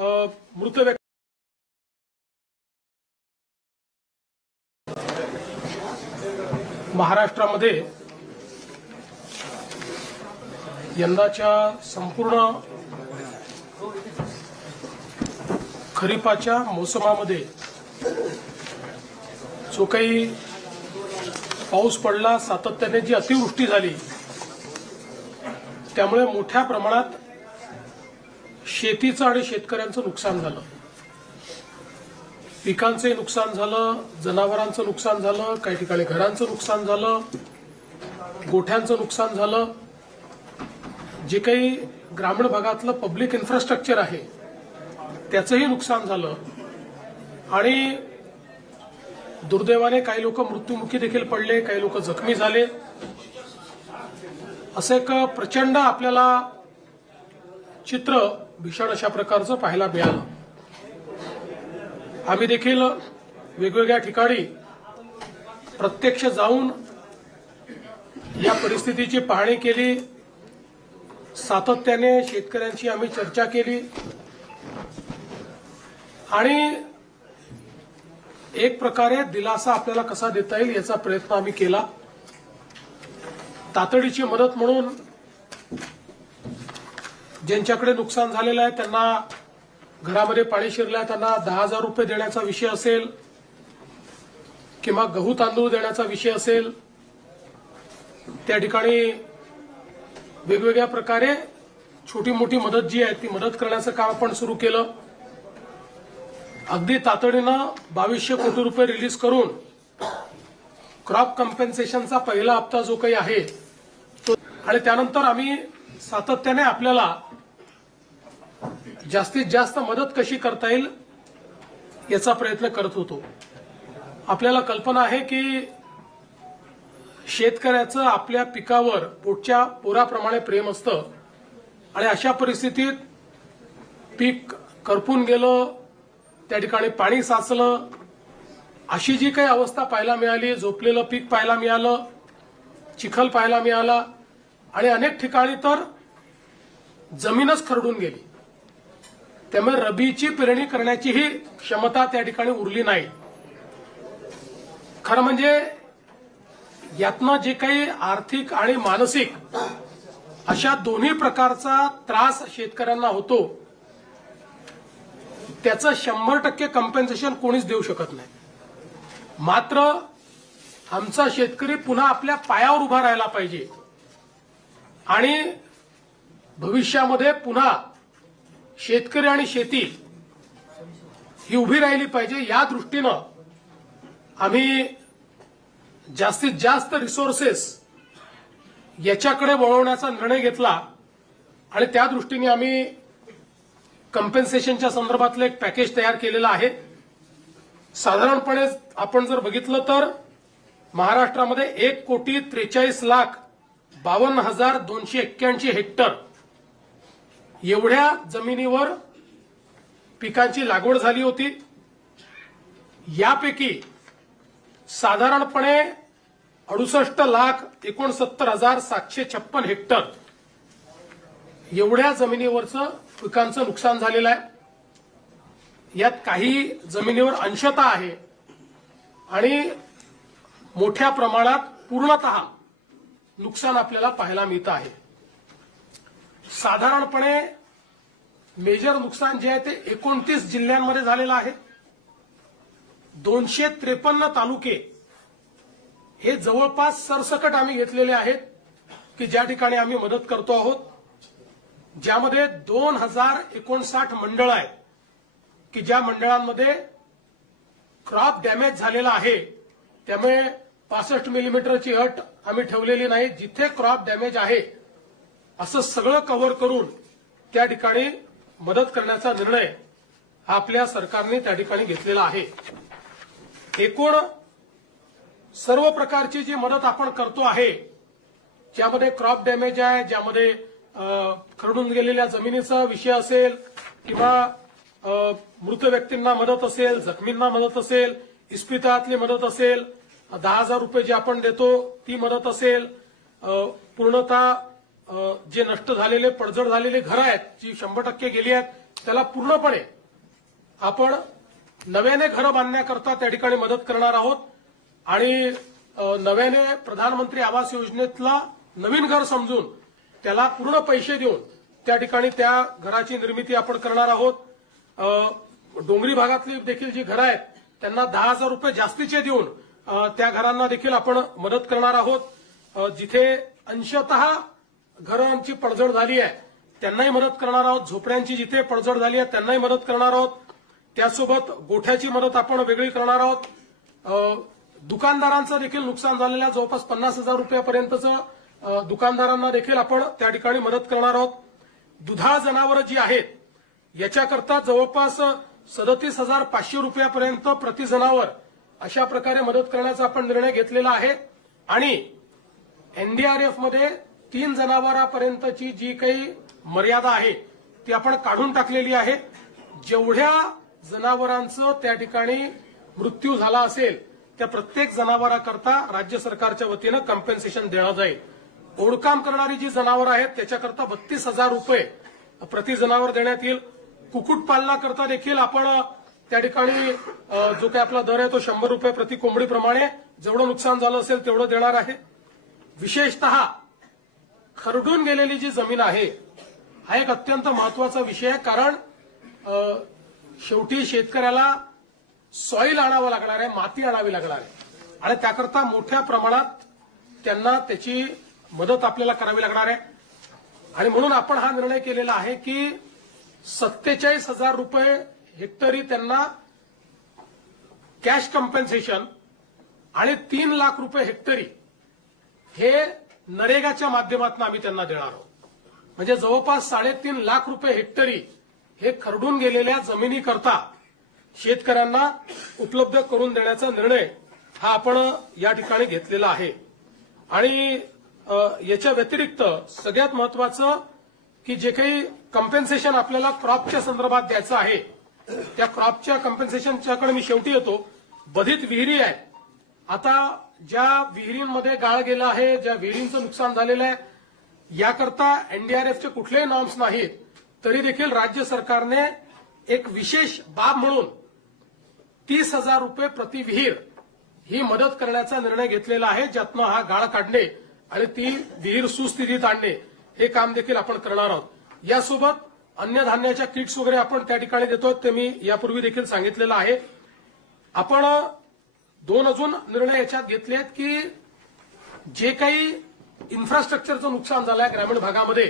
मृत व्यक्ती महाराष्ट्रामध्ये यंदाच्या संपूर्ण खरीपाच्या मोसमामध्ये जो काही पाऊस पडला, सातत्याने जी अतिवृष्टी झाली, त्यामुळे मोठ्या प्रमाणात शेतीचं आणि शेतकऱ्यांचं नुकसान झालं. पिकांचे नुकसान झालं, जनावरांचं नुकसान झालं, काही ठिकाणी घरांचं नुकसान झालं, गोठ्यांचं नुकसान झालं. जे काही ग्रामीण भागातलं पब्लिक इन्फ्रास्ट्रक्चर आहे त्याचंही नुकसान झालं आणि दुर्दैवाने काही लोक मृत्युमुखी देखील पडले, काही लोक जखमी झाले. असं एक प्रचंड आपल्याला चित्र भीषण अशा प्रकारचं पाहायला मिळालं. आम्ही देखील वेगवेगळ्या ठिकाणी प्रत्यक्ष जाऊन या परिस्थितीची पाहणी केली. सातत्याने शेतकऱ्यांशी आम्ही चर्चा केली आणि एक प्रकारे दिलासा आपल्याला कसा देता येईल याचा प्रयत्न आम्ही केला. तातडीची मदत म्हणून ज्यांच्याकडे नुकसान झालेलं आहे, त्यांना घरामध्ये पाणी शिरलं आहे, त्यांना 10,000 रुपये देण्याचा विषय असेल किंवा गहू तांदूळ देण्याचा विषय असेल, त्या ठिकाणी वेगवेगळ्या प्रकारे छोटी मोठी मदत जी आहे ती मदत करण्याचं काम आपण सुरू केलं. अगदी तातडीनं 2200 कोटी रुपये रिलीज करून क्रॉप कम्पेन्सेशनचा पहिला हप्ता जो काही आहे तो, आणि त्यानंतर आम्ही सातत्याने आपल्याला जास्तीत जास्त मदत कशी करता येईल याचा प्रयत्न करत होतो. आपल्याला कल्पना आहे की शेतकऱ्याचं आपल्या पिकावर पोटच्या पोराप्रमाणे प्रेम असतं आणि अशा परिस्थितीत पीक करपून गेलं, त्या ठिकाणी पाणी साचलं, अशी जी काही अवस्था पाहायला मिळाली, झोपलेलं पीक पाहायला मिळालं, चिखल पाहायला मिळाला आणि अनेक ठिकाणी तर जमीनच खरडून गेली. त्यामुळे रबीची पेरणी करण्याचीही क्षमता त्या ठिकाणी उरली नाही. खरं म्हणजे यातनं जे काही आर्थिक आणि मानसिक अशा दोन्ही प्रकारचा त्रास शेतकऱ्यांना होतो त्याचं 100% कम्पेन्सेशन कोणीच देऊ शकत नाही. मात्र आमचा शेतकरी पुन्हा आपल्या पायावर उभा राहायला पाहिजे आणि भविष्यामध्ये पुन्हा शेतकरी आणि शेती ही उभी राहिली पाहिजे. या दृष्टीनं आम्ही जास्तीत जास्त रिसोर्सेस याच्याकडे वळवण्याचा निर्णय घेतला आणि त्या दृष्टीने आम्ही कम्पेन्सेशनच्या संदर्भातलं एक पॅकेज तयार केलेलं आहे. साधारणपणे आपण जर बघितलं तर महाराष्ट्रामध्ये 1,43,52,281 हेक्टर एवढ्या जमिनीवर पिकांची लागवड झाली होती. यापैकी साधारणपणे 68,69,756 हेक्टर एवढ्या जमिनीवरचं पिकांचं नुकसान झालेलं आहे. यात काही जमिनीवर अंशतः आहे आणि मोठ्या प्रमाणात पूर्णतः नुकसान आपल्याला पाहायला मिळतं आहे. साधारणपणे मेजर नुकसान जे आहे ते 29 जिल्ह्यांमध्ये झालेलं आहे. 253 तालुके हे जवळपास सरसकट आम्ही घेतलेले आहेत की ज्या ठिकाणी आम्ही मदत करतो आहोत, ज्यामध्ये 2059 मंडळ आहेत की ज्या मंडळांमध्ये क्रॉप डॅमेज झालेला आहे. त्यामुळे 65 मिलीमीटरची अट आम्ही ठेवलेली नाही. जिथे क्रॉप डॅमेज आहे असं सगळं कव्हर करून त्या ठिकाणी मदत करण्याचा निर्णय आपल्या सरकारने त्या ठिकाणी घेतलेला आहे. एकूण सर्व प्रकारची जी मदत आपण करतो आहे, ज्यामध्ये क्रॉप डॅमेज आहे, ज्यामध्ये खरडून गेलेल्या जमिनीचा विषय असेल किंवा मृत व्यक्तींना मदत असेल, जखमींना मदत असेल, इस्पितळातली मदत असेल, 10,000 रुपये जे आपण देतो ती मदत असेल, पूर्णतः जे नष्ट झालेले पडझड झालेले घरं आहेत जी 100% गेली आहेत त्याला पूर्णपणे आपण नव्याने घरं बांधण्याकरता त्या ठिकाणी मदत करणार आहोत आणि नव्याने प्रधानमंत्री आवास योजनेतला नवीन घर समजून त्याला पूर्ण पैसे देऊन त्या ठिकाणी त्या घराची निर्मिती आपण करणार आहोत. डोंगरी भागातली देखील जी घरं आहेत त्यांना 10,000 रुपये जास्तीचे देऊन त्या घरांना देखील आपण मदत करणार आहोत. जिथे अंशतः घरांची पडझड झाली आहे त्यांनाही मदत करणार आहोत. झोपड्यांची जिथे पडझड झाली आहे त्यांनाही मदत करणार आहोत. त्यासोबत गोठ्याची मदत आपण वेगळी करणार आहोत. दुकानदारांचं देखील नुकसान झालेल्या जवळपास 50,000 रुपयापर्यंतचं दुकानदारांना देखील आपण त्या ठिकाणी मदत करणार आहोत. दुधाळ जनावरं जी आहेत याच्याकरता जवळपास 37,500 रुपयापर्यंत प्रति जनावर अशा प्रकारे मदत करण्याचा आपण निर्णय घेतलेला आहे आणि एनडीआरएफमध्ये 3 जनावरांपर्यंतची जी काही मर्यादा आहे ती आपण काढून टाकलेली आहे. जेवढ्या जनावरांचं त्या ठिकाणी मृत्यू झाला असेल त्या प्रत्येक जनावराकरता राज्य सरकारच्या वतीनं कॉम्पेन्सेशन देण्यात जाईल. ओढकाम करणारी जी जनावरं आहेत त्याच्याकरता 32,000 रुपये प्रति जनावर देण्यात येईल. कुक्कुटपालनाकरता देखील आपण त्या ठिकाणी जो काही आपला दर आहे तो 100 रुपये प्रति कोंबडीप्रमाणे जेवढं नुकसान झालं असेल तेवढं देणार आहे. विशेषतः खरडून गेलेली जी जमीन आहे हा एक अत्यंत महत्वाचा विषय आहे. कारण शेवटी शेतकऱ्याला सॉईल आणावं लागणार आहे, माती आणावी लागणार आहे आणि त्याकरता मोठ्या प्रमाणात त्यांना त्याची मदत आपल्याला करावी लागणार आहे. आणि म्हणून आपण हा निर्णय केलेला आहे की 47,000 रुपये हेक्टरी त्यांना कॅश कॉम्पेन्सेशन आणि 3 लाख रुपये हेक्टरी हे नरेगाच्या माध्यमातून आम्ही त्यांना देणार आहोत. म्हणजे जवळपास 3.5 लाख रुपये हेक्टरी हे खरडून गेलेल्या जमिनीकरता शेतकऱ्यांना उपलब्ध करून देण्याचा निर्णय हा आपण या ठिकाणी घेतलेला आहे. आणि याच्या व्यतिरिक्त सगळ्यात महत्वाचं की जे काही कॉम्पेन्सेशन आपल्याला क्रॉपच्या संदर्भात द्यायचं आहे त्या क्रॉपच्या कॉम्पेन्सेशनच्याकडे मी शेवटी येतो. बधित विहिरी आहे. आता ज्या विहिरींमध्ये गाळ गेला आहे, ज्या विहिरींचं नुकसान झालेलं आहे याकरता एनडीआरएफचे कुठलेही नॉर्म्स नाहीत तरी देखील राज्य सरकारने एक विशेष बाब म्हणून 30,000 रुपये प्रति विहीर ही मदत करण्याचा निर्णय घेतलेला आहे. ज्यातनं हा गाळ काढणे आणि ती विहीर सुस्थितीत आणणे हे काम देखील आपण करणार आहोत. यासोबत अन्नधान्याच्या किट्स वगैरे आपण त्या ठिकाणी देतो ते मी यापूर्वी देखील सांगितलेलं आहे. आपण 2 अजून निर्णय याच्यात घेतले आहेत की जे काही इन्फ्रास्ट्रक्चरचं नुकसान झालं आहे ग्रामीण भागामध्ये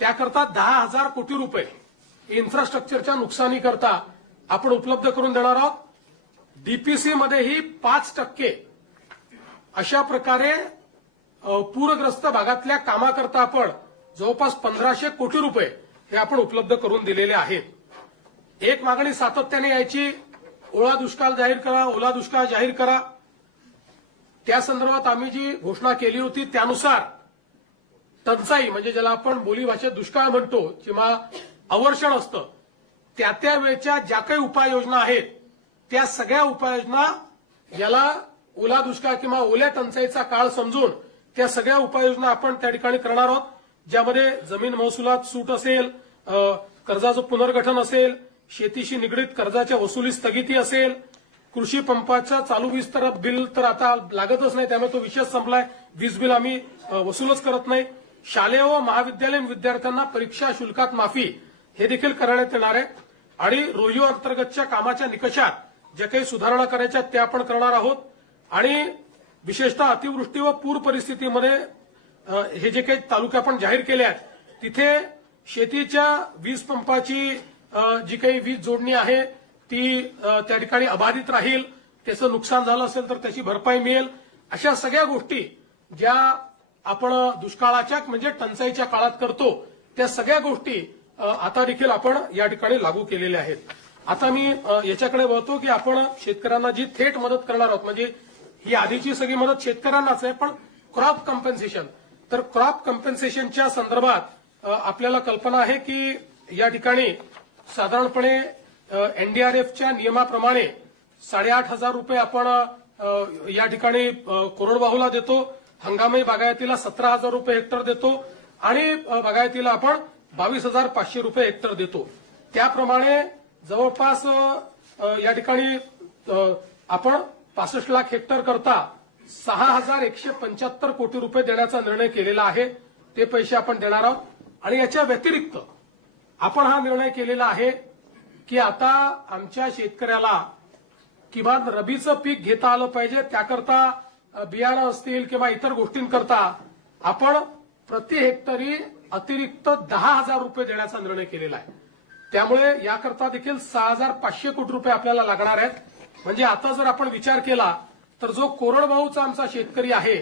त्याकरता 10,000 कोटी रुपये इन्फ्रास्ट्रक्चरच्या नुकसानीकरता आपण उपलब्ध करून देणार आहोत. डीपीसीमध्येही 5% अशा प्रकारे पूरग्रस्त भागातल्या कामाकरता आपण जवळपास 1,500 कोटी रुपये हे आपण उपलब्ध करून दिलेले आहेत. एक मागणी सातत्याने यायची, ओला दुष्काळ जाहीर करा, ओला दुष्काळ जाहीर करा. त्या संदर्भात आम्ही जी घोषणा केली होती त्यानुसार टंचाई म्हणजे ज्याला आपण बोलीभाषेत दुष्काळ म्हणतो किंवा अवर्षण असतं त्या वेळच्या ज्या काही उपाययोजना आहेत त्या सगळ्या उपाययोजना याला ओला दुष्काळ किंवा ओल्या टंचाईचा काळ समजून त्या सगळ्या उपाययोजना आपण त्या ठिकाणी करणार आहोत. ज्यामध्ये जमीन महसुलात सूट असेल, कर्जाचं पुनर्गठन असेल, शेतीशी निगडीत कर्जाच्या वसुली स्थगिती असेल, कृषी पंपाच्या चालू वीज तर बिल तर आता लागतच नाही त्यामुळे तो विषय संपलाय. वीज बिल आम्ही वसूलच करत नाही. शालेय व महाविद्यालयीन विद्यार्थ्यांना परीक्षा शुल्कात माफी हे देखील करण्यात येणार आहे. आणि रोहिओ अंतर्गतच्या कामाच्या निकषात ज्या काही सुधारणा करायच्या त्या आपण करणार आहोत. आणि विशेषतः अतिवृष्टी व पूर परिस्थितीमध्ये हे जे काही तालुके आपण जाहीर केले आहेत तिथे शेतीच्या वीज पंपाची जी काही वीज जोडणी आहे ती त्या ठिकाणी अबाधित राहील. त्याचं नुकसान झालं असेल तर त्याची भरपाई मिळेल. अशा सगळ्या गोष्टी ज्या आपण दुष्काळाच्या म्हणजे टंचाईच्या काळात करतो त्या सगळ्या गोष्टी आता देखील आपण या ठिकाणी लागू केलेल्या आहेत. आता मी याच्याकडे वळतो की आपण शेतकऱ्यांना जी थेट मदत करणार आहोत म्हणजे ही आधीची सगळी मदत शेतकऱ्यांनाच आहे पण क्रॉप कॉम्पेन्सेशन. तर क्रॉप कॉम्पेन्सेशनच्या संदर्भात आपल्याला कल्पना आहे की या ठिकाणी साधारणपणे एनडीआरएफच्या नियमाप्रमाणे 8,500 रुपये आपण या ठिकाणी कोरडवाहूला देतो. हंगामी बागायतीला 17,000 रुपये हेक्टर देतो आणि बागायतीला आपण 22,500 रुपये हेक्टर देतो. त्याप्रमाणे जवळपास या ठिकाणी आपण 65 लाख हेक्टर करता 6,175 कोटी रुपये देण्याचा निर्णय केलेला आहे. ते पैसे आपण देणार आहोत. आणि याच्या व्यतिरिक्त आपण हा निर्णय केलेला आहे की आता आमच्या शेतकऱ्याला किमान रबीचं पीक घेता आलं पाहिजे. त्याकरता बियाणं असतील किंवा इतर गोष्टींकरता आपण प्रति हेक्टरी अतिरिक्त 10,000 रुपये देण्याचा निर्णय केलेला आहे. त्यामुळे याकरता देखील 6,500 कोटी रुपये आपल्याला लागणार आहेत. म्हणजे आता जर आपण विचार केला तर जो कोरडवाहूचा आमचा शेतकरी आहे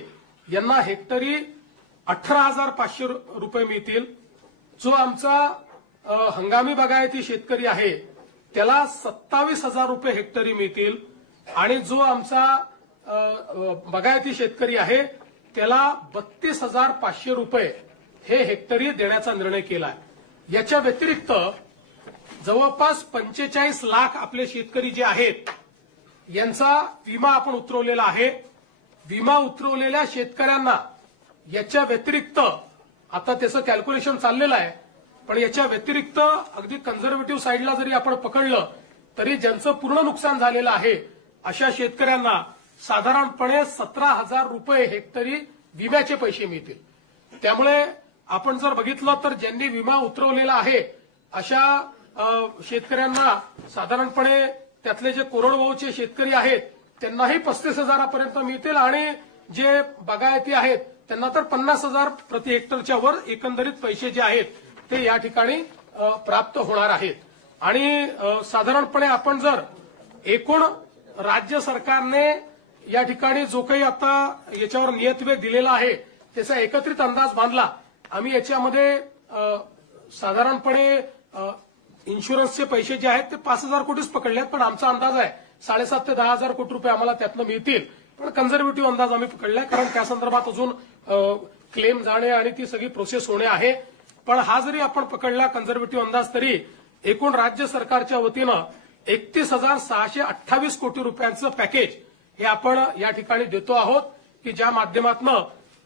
यांना हेक्टरी 18,500 रुपये मिळतील. जो आमचा हंगामी बागायती शेतकरी आहे त्याला 27,000 रुपये हेक्टरी मिळतील. आणि जो आमचा बागायती शेतकरी आहे त्याला 32,500 रुपये हे हेक्टरी देण्याचा निर्णय केला आहे. याच्या व्यतिरिक्त जवळपास 45 लाख आपले शेतकरी जे आहेत यांचा विमा आपण उतरवलेला आहे. विमा उतरवलेल्या शेतकऱ्यांना याच्या व्यतिरिक्त आता त्याचं कॅल्क्युलेशन चाललेलं आहे, पण याच्या व्यतिरिक्त अगदी कन्झर्वेटिव्ह साईडला जरी आपण पकडलं तरी ज्यांचं पूर्ण नुकसान झालेलं आहे अशा शेतकऱ्यांना साधारणपणे 17,000 रुपये हेक्टरी विम्याचे पैसे मिळतील. त्यामुळे आपण जर बघितलं तर ज्यांनी विमा उतरवलेला आहे अशा शेतकऱ्यांना साधारणपणे त्यातले जे कोरडवाहूचे शेतकरी आहेत त्यांनाही 35,000 पर्यंत मिळतील. आणि जे बागायती आहेत त्यांना तर 50,000 प्रति हेक्टरच्या वर एकंदरीत पैसे जे आहेत ते या ठिकाणी प्राप्त होणार आहेत. आणि साधारणपणे आपण जर एकूण राज्य सरकारने या ठिकाणी जो काही आता याच्यावर नियतव्यय दिलेला आहे त्याचा एकत्रित अंदाज बांधला. आम्ही याच्यामध्ये साधारणपणे इन्शुरन्सचे पैसे जे आहेत ते 5,000 कोटीच पकडले आहेत, पण आमचा अंदाज आहे 7,500 ते 10,000 कोटी रुपये आम्हाला त्यातनं मिळतील. पण कन्झर्वेटिव्ह अंदाज आम्ही पकडलाय कारण त्या संदर्भात अजून क्लेम जाणे आणि ती सगळी प्रोसेस होणे आहे. पण हा जरी आपण पकडला कन्झर्वेटिव्ह अंदाज तरी एकूण राज्य सरकारच्या वतीनं 31,628 कोटी रुपयांचं पॅकेज हे आपण या ठिकाणी देतो आहोत की ज्या माध्यमातून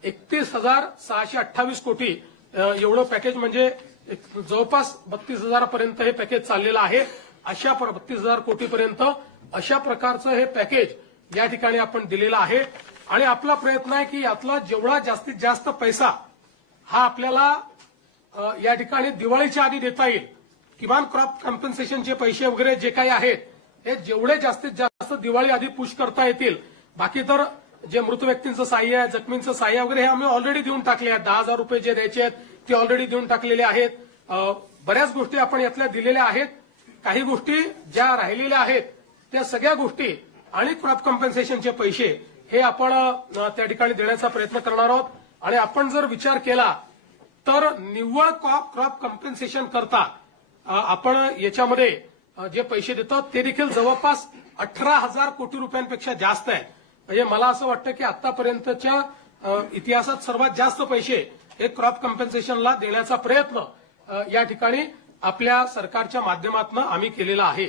31,628 कोटी एवढं पॅकेज म्हणजे जवळपास 32,000 पर्यंत हे पॅकेज चाललेलं आहे. अशा 32,000 कोटीपर्यंत अशा प्रकारचं हे पॅकेज या ठिकाणी आपण दिलेलं आहे. आणि आपला प्रयत्न आहे की यातला जेवढा जास्तीत जास्त पैसा हा आपल्याला या ठिकाणी दिवाळीच्या आधी देता येईल. किमान क्रॉप कॉम्पेन्सेशनचे पैसे वगैरे जे काही आहेत हे जेवढे जास्तीत जास्त दिवाळी आधी पुश करता येतील. बाकी तर जे मृत व्यक्तींचं सहाय्य आहे, जखमींचं सहाय्य वगैरे हे आम्ही ऑलरेडी देऊन टाकले आहेत. 10,000 रुपये जे द्यायचे आहेत ते ऑलरेडी देऊन टाकलेले आहेत. बऱ्याच गोष्टी आपण यातल्या दिलेल्या आहेत. काही गोष्टी ज्या राहिलेल्या आहेत त्या सगळ्या गोष्टी आणि क्रॉप कॉम्पेन्सेशनचे पैसे हे आपण त्या ठिकाणी देण्याचा प्रयत्न करणार आहोत. आणि आपण जर विचार केला तर निव्वळ क्रॉप कॉम्पेन्सेशन करता आपण याच्यामध्ये जे पैसे देतो ते देखील जवळपास 18,000 कोटी रुपयांपेक्षा जास्त आहे. म्हणजे मला असं वाटतं की आतापर्यंतच्या इतिहासात सर्वात जास्त पैसे हे क्रॉप कॉम्पेन्सेशनला देण्याचा प्रयत्न या ठिकाणी आपल्या सरकारच्या माध्यमातून आम्ही केलेला आहे.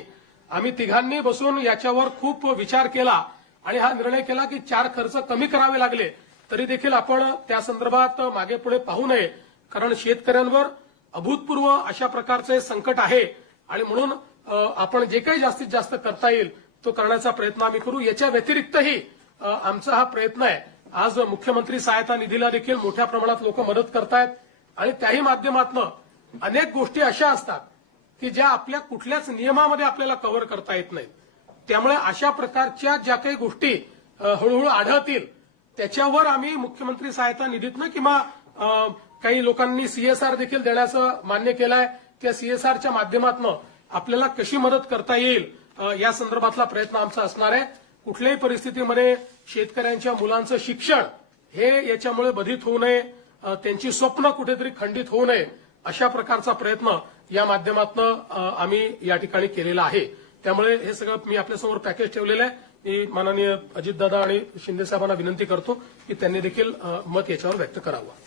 आम्ही तिघांनी बसून याच्यावर खूप विचार केला आणि हा निर्णय केला की 4 खर्च कमी करावे लागले तरी देखील आपण त्या संदर्भात मागे पुढे पाहू नये. कारण शेतकऱ्यांवर अभूतपूर्व अशा प्रकारचे संकट आहे आणि म्हणून आपण जे काही जास्तीत जास्त करता येईल तो करण्याचा प्रयत्न आम्ही करू. याच्या व्यतिरिक्तही आमचा हा प्रयत्न आहे. आज मुख्यमंत्री सहायता निधीला देखील मोठ्या प्रमाणात लोक मदत करतायत आणि त्याही माध्यमातून अनेक गोष्टी अशा असतात की ज्या आपल्या कुठल्याच नियमामध्ये आपल्याला कव्हर करता येत नाहीत. त्यामुळे अशा प्रकारच्या ज्या काही गोष्टी हळूहळू आढळतील त्याच्यावर आम्ही मुख्यमंत्री सहायता निधीतनं किंवा काही लोकांनी सीएसआर देखील देण्याचं मान्य केलं आहे. त्या सीएसआरच्या माध्यमातून आपल्याला कशी मदत करता येईल या संदर्भातला प्रयत्न आमचा असणार आहे. कुठल्याही परिस्थितीमध्ये शेतकऱ्यांच्या मुलांचं शिक्षण हे याच्यामुळे बाधित होऊ नये, त्यांची स्वप्न कुठेतरी खंडित होऊ नये अशा प्रकारचा प्रयत्न या माध्यमातून आम्ही या ठिकाणी केलेला आहे. त्यामुळे हे सगळं मी आपल्यासमोर पॅकेज ठेवलेलं आहे. मी माननीय अजितदादा आणि शिंदे साहेबांना विनंती करतो की त्यांनी देखील मत याच्यावर व्यक्त करावं.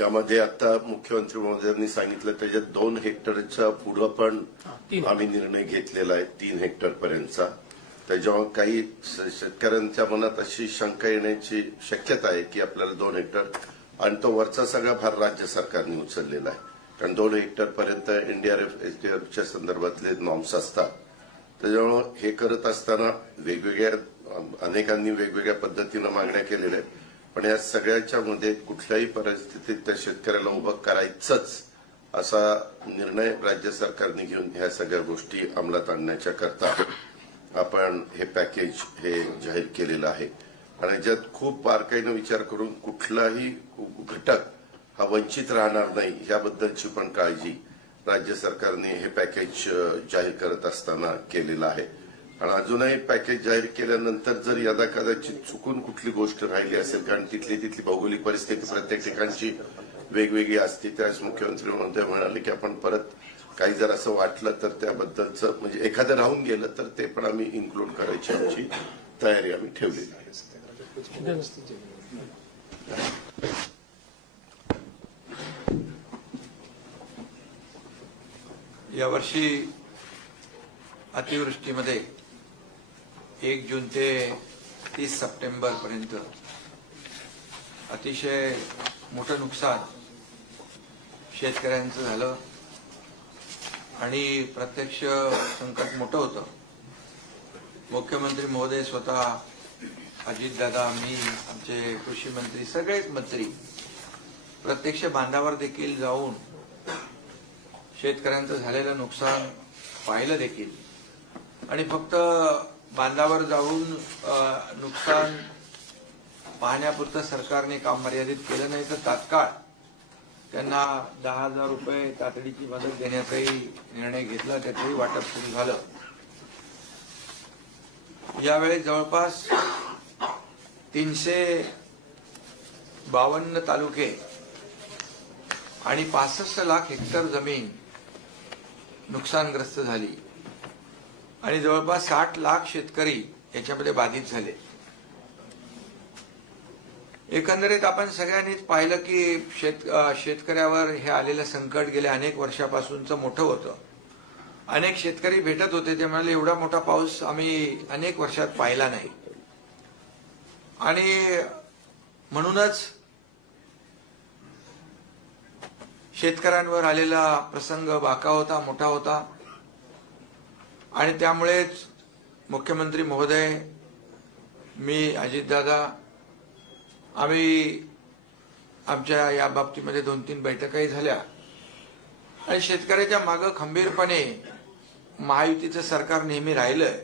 यामध्ये आता मुख्यमंत्री महोदयांनी सांगितलं त्याच्यात 2 हेक्टरच्या पुढे पण आम्ही निर्णय घेतलेला आहे 3 हेक्टर पर्यंतचा. त्याच्यामुळे काही शेतकऱ्यांच्या मनात अशी शंका येण्याची शक्यता आहे की आपल्याला 2 हेक्टर आणि तो वरचा सगळा भार राज्य सरकारने उचललेला आहे. कारण 2 हेक्टरपर्यंत एनडीआरएफ एसडीआरएफच्या संदर्भातले नॉर्म्स असतात. त्याच्यामुळे हे करत असताना अनेकांनी वेगवेगळ्या पद्धतीनं मागण्या केलेल्या आहेत. पण या सगळ्याच्या मध्ये कुठल्याही परिस्थितीत त्या शेतकऱ्याला उभं करायचंच असा निर्णय राज्य सरकारने घेऊन ह्या सगळ्या गोष्टी अंमलात आणण्याच्या करता आपण हे पॅकेज हे जाहीर केलेलं आहे. आणि याच्यात खूप बारकाईनं विचार करून कुठलाही घटक हा वंचित राहणार नाही याबद्दलची पण काळजी राज्य सरकारने हे पॅकेज जाहीर करत असताना केलेलं आहे. आणि अजूनही पॅकेज जाहीर केल्यानंतर जर यदा कदाचित चुकून कुठली गोष्ट राहिली असेल, कारण तिथली भौगोलिक परिस्थिती प्रत्येक ठिकाणची वेगवेगळी असते, त्याच मुख्यमंत्री महोदय म्हणाले की आपण परत काही जर असं वाटलं तर त्याबद्दलचं म्हणजे एखादं राहून गेलं तर ते पण आम्ही इन्क्लूड करायची आमची तयारी आम्ही ठेवलेली आहे. यावर्षी अतिवृष्टीमध्ये 1 जून ते 30 सप्टेंबर पर्यंत अतिशय मोठं नुकसान शेतकऱ्यांचं झालं आणि प्रत्यक्ष संकट मोठं होतं. मुख्यमंत्री महोदय स्वतः, अजितदादा, मी, आमचे कृषी मंत्री, सगळेच मंत्री प्रत्यक्ष बांधावर देखील जाऊन शेतकऱ्यांचं झालेलं नुकसान पाहिलं देखील. आणि फक्त बांधावर जाऊन नुकसान पाहण्यापुरतं सरकारने काम मर्यादित केलं नाही, तर तात्काळ त्यांना 10,000 रुपये तातडीची मदत देण्याचाही निर्णय घेतला. त्याचंही वाटप सुरू झालं. यावेळी जवळपास 352 तालुके आणि 65 लाख हेक्टर जमीन नुकसानग्रस्त झाली आणि जवळपास 60 लाख शेतकरी याच्यामध्ये बाधित झाले. एकंदरीत आपण सगळ्यांनीच पाहिलं की शेतकऱ्यावर हे आलेलं संकट गेल्या अनेक वर्षापासूनचं मोठं होतं. अनेक शेतकरी भेटत होते, ते म्हणाले एवढा मोठा पाऊस आम्ही अनेक वर्षात पाहिला नाही. आणि म्हणूनच शेतकऱ्यांवर आलेला प्रसंग बाका होता, मोठा होता. आणि त्यामुळेच मुख्यमंत्री महोदय, मी, अजितदादा, आम्ही आमच्या या बाबतीमध्ये 2-3 बैठकाही झाल्या आणि शेतकऱ्याच्या मागे खंबीरपणे महायुतीचं सरकार नेहमी राहिलंय.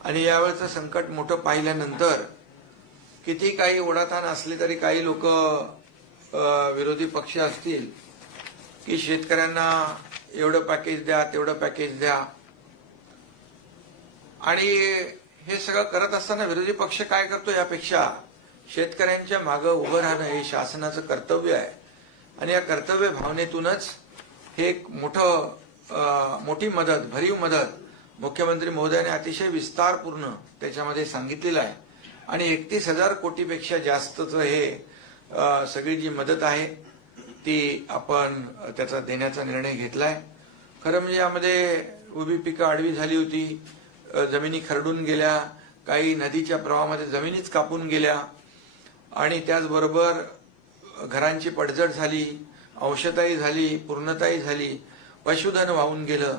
आणि यावेळचं संकट मोठं पाहिल्यानंतर किती काही ओढाताण असले तरी काही लोक विरोधी पक्ष असतील की शेतकऱ्यांना एवढं पॅकेज द्या, तेवढं पॅकेज द्या. आणि हे सगळं करत असताना विरोधी पक्ष काय करतो, यापेक्षा शेतकऱ्यांच्या मागे उभं राहणं हे शासनाचं कर्तव्य आहे. आणि या कर्तव्य भावनेतूनच हे एक मोठी मदत, भरीव मदत मुख्यमंत्री महोदयाने अतिशय विस्तारपूर्ण त्याच्यामध्ये सांगितलेलं आहे. आणि 31,000 कोटीपेक्षा जास्तचं हे सगळी जी मदत आहे ती आपण त्याचा देण्याचा निर्णय घेतलाय. खरं म्हणजे यामध्ये उभी पिकं आडवी झाली होती, जमिनी खरडून गेल्या, काही नदीच्या प्रवाहामध्ये जमिनीच कापून गेल्या आणि त्याचबरोबर घरांची पडझड झाली, अंशताही झाली, पूर्णताही झाली, पशुधन वाहून गेलं,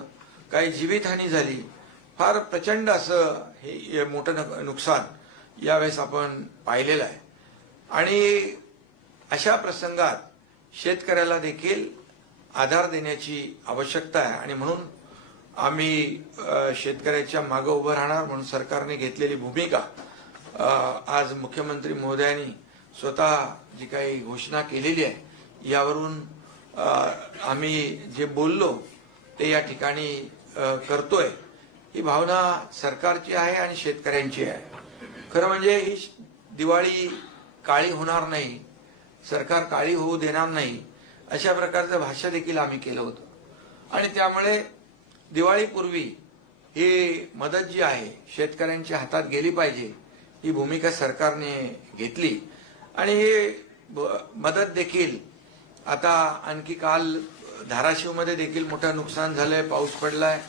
काही जीवितहानी झाली. फार प्रचंड असं हे मोठं नुकसान यावेळेस आपण पाहिलेलं आहे. आणि अशा प्रसंगात शेतकऱ्याला देखील आधार देण्याची आवश्यकता आहे. आणि म्हणून आम्ही शेतकऱ्याच्या मागे उभं राहणार म्हणून सरकारने घेतलेली भूमिका आज मुख्यमंत्री महोदयांनी स्वतः जी काही घोषणा केलेली आहे यावरून आम्ही जे बोललो ते या ठिकाणी करतोय. ही भावना सरकारची आहे आणि शेतकऱ्यांची आहे. खरं म्हणजे ही दिवाळी काळी होणार नाही, सरकार काळी होऊ देणार नाही, अशा प्रकारचं भाष्य देखील आम्ही केलं होतं. आणि त्यामुळे दिवाळीपूर्वी ही मदत जी आहे शेतकऱ्यांच्या हातात गेली पाहिजे ही भूमिका सरकारने घेतली. आणि ही मदत देखील आता आणखी काल धाराशिवमध्ये देखील मोठं नुकसान झालंय, पाऊस पडलाय.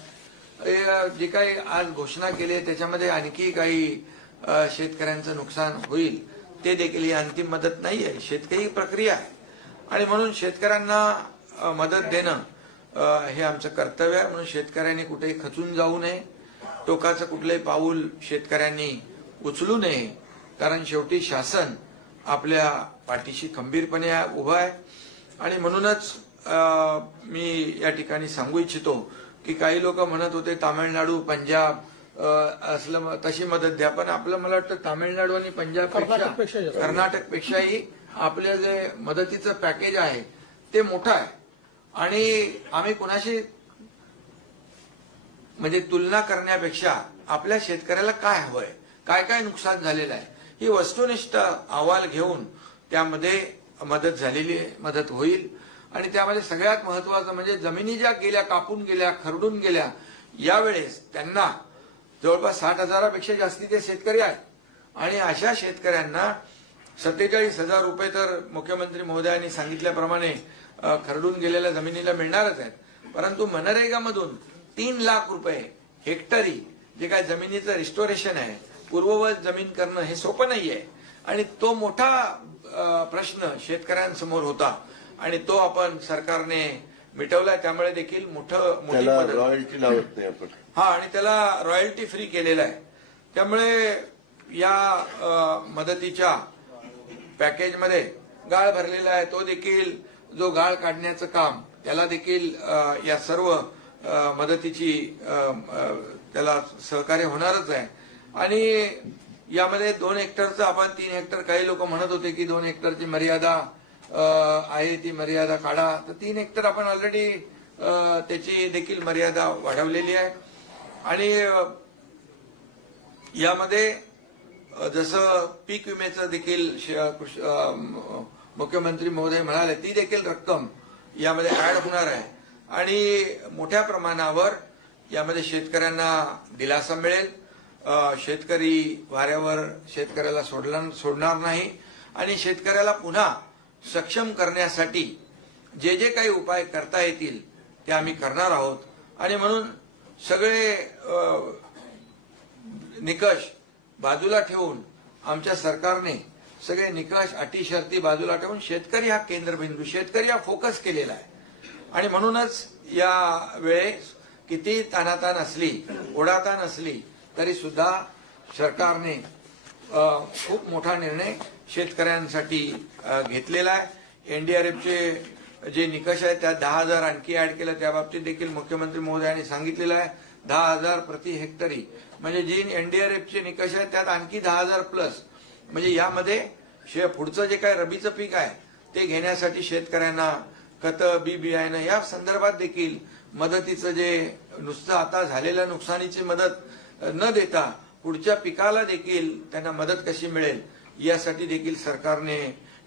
जे काही आज घोषणा केली आहे त्याच्यामध्ये आणखी काही शेतकऱ्यांचं नुकसान होईल ते देखील ही अंतिम मदत नाही आहे, शेतकरी प्रक्रिया आहे. आणि म्हणून शेतकऱ्यांना मदत देणं हे आमचं कर्तव्य आहे. म्हणून शेतकऱ्यांनी कुठेही खचून जाऊ नये, टोकाचं कुठलंही पाऊल शेतकऱ्यांनी उचलू नये, कारण शेवटी शासन आपल्या पाठीशी खंबीरपणे उभं आहे. आणि म्हणूनच मी या ठिकाणी सांगू इच्छितो की काही लोक म्हणत होते तामिळनाडू, पंजाब असलं तशी मदत द्या, पण आपलं मला वाटतं तामिळनाडू आणि पंजाबपेक्षा कर्नाटकपेक्षाही आपलं जे मदतीचं पॅकेज आहे ते मोठं आहे. आणि आम्ही कुणाशी म्हणजे तुलना करण्यापेक्षा आपल्या शेतकऱ्याला काय हवंय, काय काय नुकसान झालेलं आहे, ही वस्तुनिष्ठ अहवाल घेऊन त्यामध्ये मदत होईल. आणि त्यामध्ये सगळ्यात महत्वाचं म्हणजे जमिनी ज्या गेल्या, कापून गेल्या, खरडून गेल्या, यावेळेस त्यांना जवळपास 60,000पेक्षा जास्ती ते शेतकरी आहेत. आणि अशा शेतकऱ्यांना 47,000 रुपये तर मुख्यमंत्री महोदयांनी सांगितल्याप्रमाणे खरडून गेलेल्या जमिनीला मिळणारच आहेत. परंतु मनरेगामधून 3 लाख रुपये हेक्टरी जे काय जमिनीचं रिस्टोरेशन आहे, पूर्ववत जमीन करणं हे सोपं नाहीये. आणि तो मोठा प्रश्न शेतकऱ्यांसमोर होता आणि तो आपण सरकारने मिटवलाय. त्यामुळे देखील मोठी मदत, रॉयल्टी लावत नाही आपण, आणि त्याला रॉयल्टी फ्री केलेला आहे. त्यामुळे या मदतीच्या पॅकेजमध्ये गाळ भरलेला आहे. तो देखील जो गाळ काढण्याचं काम त्याला देखील या सर्व मदतीची त्याला सहकार्य होणारच आहे. आणि यामध्ये 2 हेक्टरचं आपण 3 हेक्टर, काही लोक म्हणत होते की 2 हेक्टरची मर्यादा आहे, ती मर्यादा काढा. तर 3 हेक्टर आपण ऑलरेडी त्याची देखील मर्यादा वाढवलेली आहे. आणि यामध्ये जसं पीक विम्याचं देखील मुख्यमंत्री महोदय म्हणाले, ती देखील रक्कम यामध्ये ऍड होणार आहे. आणि मोठ्या प्रमाणावर यामध्ये शेतकऱ्यांना दिलासा मिळेल. शेतकरी वाऱ्यावर शेतकऱ्याला सोडणार नाही. आणि शेतकऱ्याला पुन्हा सक्षम करण्यासाठी जे जे काही उपाय करता येतील ते आम्ही करणार आहोत. आणि म्हणून सगळे निकष बाजूला ठेवून आमच्या सरकारने सगळे निकष, अटी, शर्ती बाजूला ठेवून शेतकरी हा केंद्रबिंदू, शेतकरी हा फोकस केलेला आहे. आणि म्हणूनच या वेळेस किती ताणाताण असली, ओढाताण असली तरी सुद्धा सरकारने खूप मोठा निर्णय शेतकऱ्यांसाठी घेतलेला आहे. एनडीआरएफचे जे निकष आहेत त्यात 10,000 आणखी ऍड केलं, त्या बाबतीत देखील मुख्यमंत्री महोदयांनी सांगितलेलं आहे. 10,000 प्रति हेक्टरी म्हणजे जी एनडीआरएफचे निकष आहेत त्यात आणखी 10,000 प्लस. म्हणजे यामध्ये पुढचं जे काय रबीचं पीक आहे ते घेण्यासाठी शेतकऱ्यांना खतं, बी बियाणं या संदर्भात देखील मदतीचं जे नुसतं आता झालेल्या नुकसानीची मदत न देता पुढच्या पिकाला देखील त्यांना मदत कशी मिळेल यासाठी देखील सरकारने